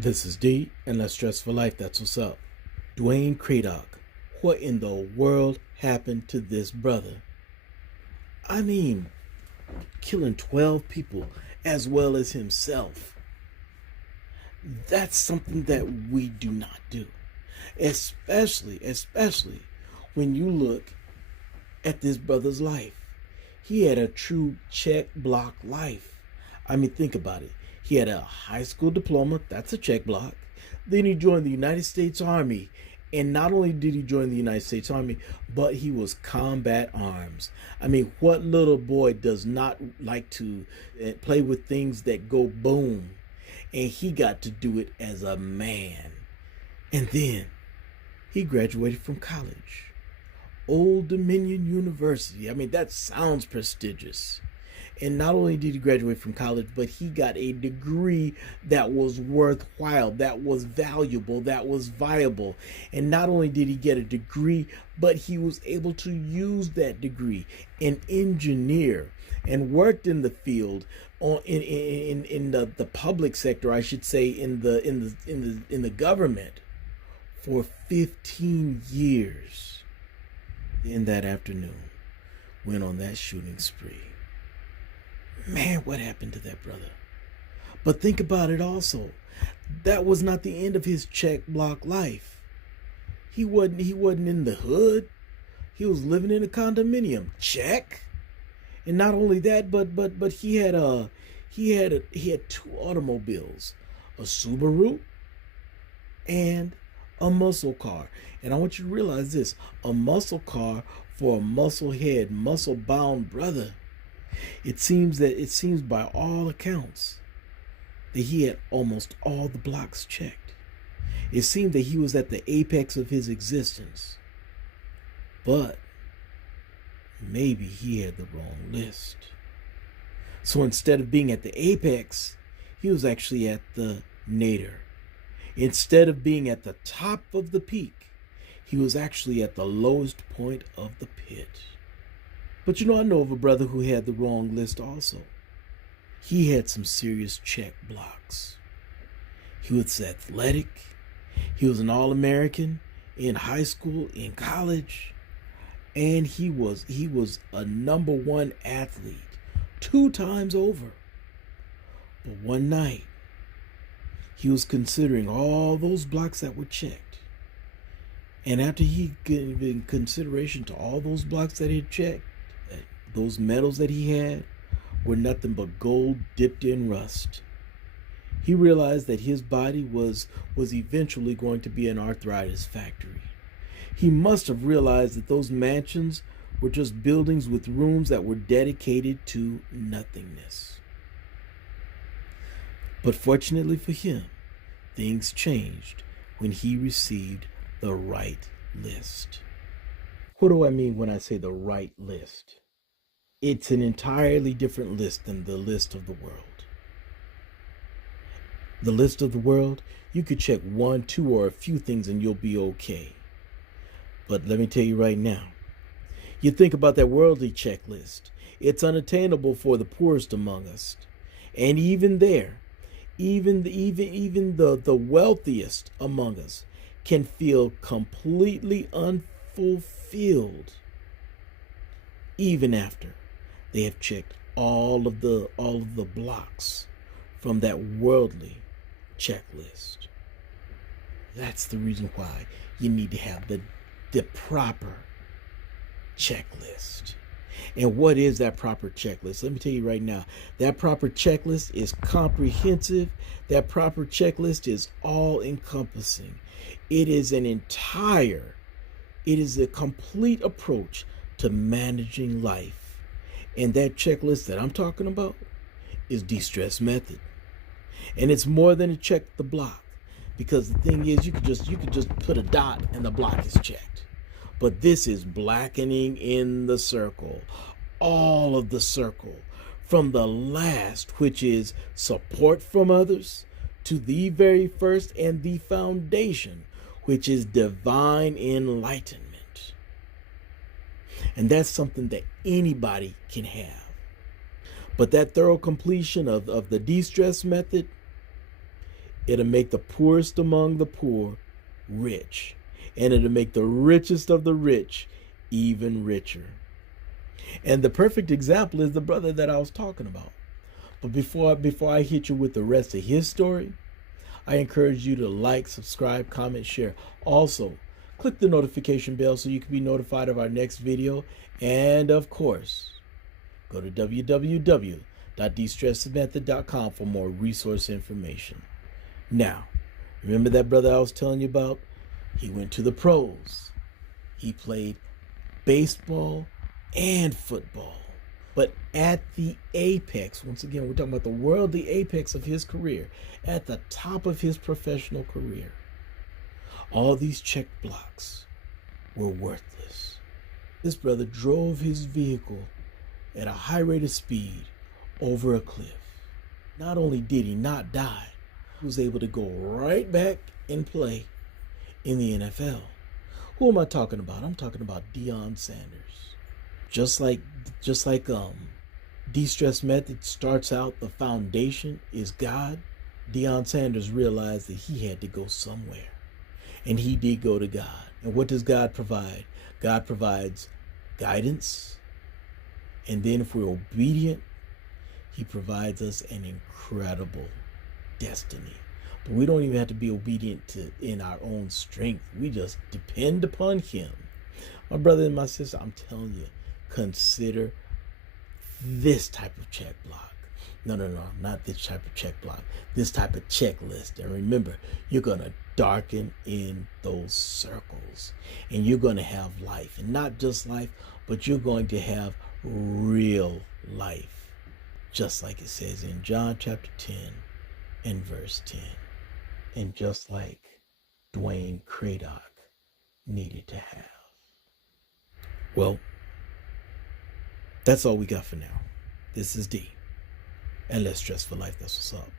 This is D, and Let's Stress for Life. That's what's up. DeWayne Craddock. What in the world happened to this brother? I mean, killing 12 people as well as himself. That's something that we do not do. Especially when you look at this brother's life. He had a true check block life. I mean, think about it. He had a high school diploma. That's a check block. Then he joined the United States Army. And not only did he join the United States Army, but he was combat arms. I mean, what little boy does not like to play with things that go boom? And he got to do it as a man. And then he graduated from college. Old Dominion University. I mean, that sounds prestigious. And not only did he graduate from college, but he got a degree that was worthwhile, that was valuable, that was viable. And not only did he get a degree, but he was able to use that degree, an engineer, and worked in the field in the public sector, I should say, in the government for 15 years. In that afternoon, went on that shooting spree. Man, what happened to that brother? But think about it also. That was not the end of his check block life. He wasn't in the hood. He was living in a condominium. Check. And not only that, but he had two automobiles, a Subaru and a muscle car. And I want you to realize this, a muscle car for a muscle head, muscle bound brother. It seems by all accounts that he had almost all the blocks checked. It seemed that he was at the apex of his existence. But maybe he had the wrong list. So instead of being at the apex, he was actually at the nadir. Instead of being at the top of the peak, he was actually at the lowest point of the pit. But I know of a brother who had the wrong list also. He had some serious check blocks. He was athletic. He was an All-American in high school, in college. And he was a number one athlete 2 times over. But one night, he was considering all those blocks that were checked. And after he gave consideration to all those blocks that he had checked, those medals that he had were nothing but gold dipped in rust. He realized that his body was eventually going to be an arthritis factory. He must have realized that those mansions were just buildings with rooms that were dedicated to nothingness. But fortunately for him, things changed when he received the right list. What do I mean when I say the right list? It's an entirely different list than the list of the world. The list of the world, you could check 1, 2, or a few things and you'll be okay. But let me tell you right now, you think about that worldly checklist. It's unattainable for the poorest among us. And even there, even the wealthiest among us can feel completely unfulfilled even after they have checked all of the blocks from that worldly checklist. That's the reason why you need to have the proper checklist. And what is that proper checklist? Let me tell you right now, that proper checklist is comprehensive. That proper checklist is all-encompassing. It is a complete approach to managing life. And that checklist that I'm talking about is de-stress method. And it's more than a check the block. Because the thing is, you could just put a dot and the block is checked. But this is blackening in the circle, all of the circle, from the last, which is support from others, to the very first and the foundation, which is divine enlightenment. And that's something that anybody can have. But that thorough completion of the de-stress method It'll make the poorest among the poor rich, and it'll make the richest of the rich even richer. And the perfect example is the brother that I was talking about. But before I hit you with the rest of his story, I encourage you to like, subscribe, comment, share. Also, click the notification bell so you can be notified of our next video. And of course, go to www.destressedmethod.com for more resource information. Now, remember that brother I was telling you about? He went to the pros. He played baseball and football. But at the apex, once again, we're talking about the world, the apex of his career, at the top of his professional career, all these check blocks were worthless. This brother drove his vehicle at a high rate of speed over a cliff. Not only did he not die, he was able to go right back and play in the NFL. Who am I talking about? I'm talking about Deion Sanders. Just like De-Stress Method starts out, the foundation is God. Deion Sanders realized that he had to go somewhere. And he did go to God. And what does God provide? God provides guidance. And then if we're obedient, he provides us an incredible destiny. But we don't even have to be obedient in our own strength. We just depend upon him. My brother and my sister, I'm telling you, consider this type of check block. No, not this type of check block. This type of checklist. And remember, you're going to darken in those circles. And you're going to have life. And not just life, but you're going to have real life. Just like it says in John chapter 10 and verse 10. And just like DeWayne Craddock needed to have. Well, that's all we got for now. This is D. And let's stress for life. That's what's up.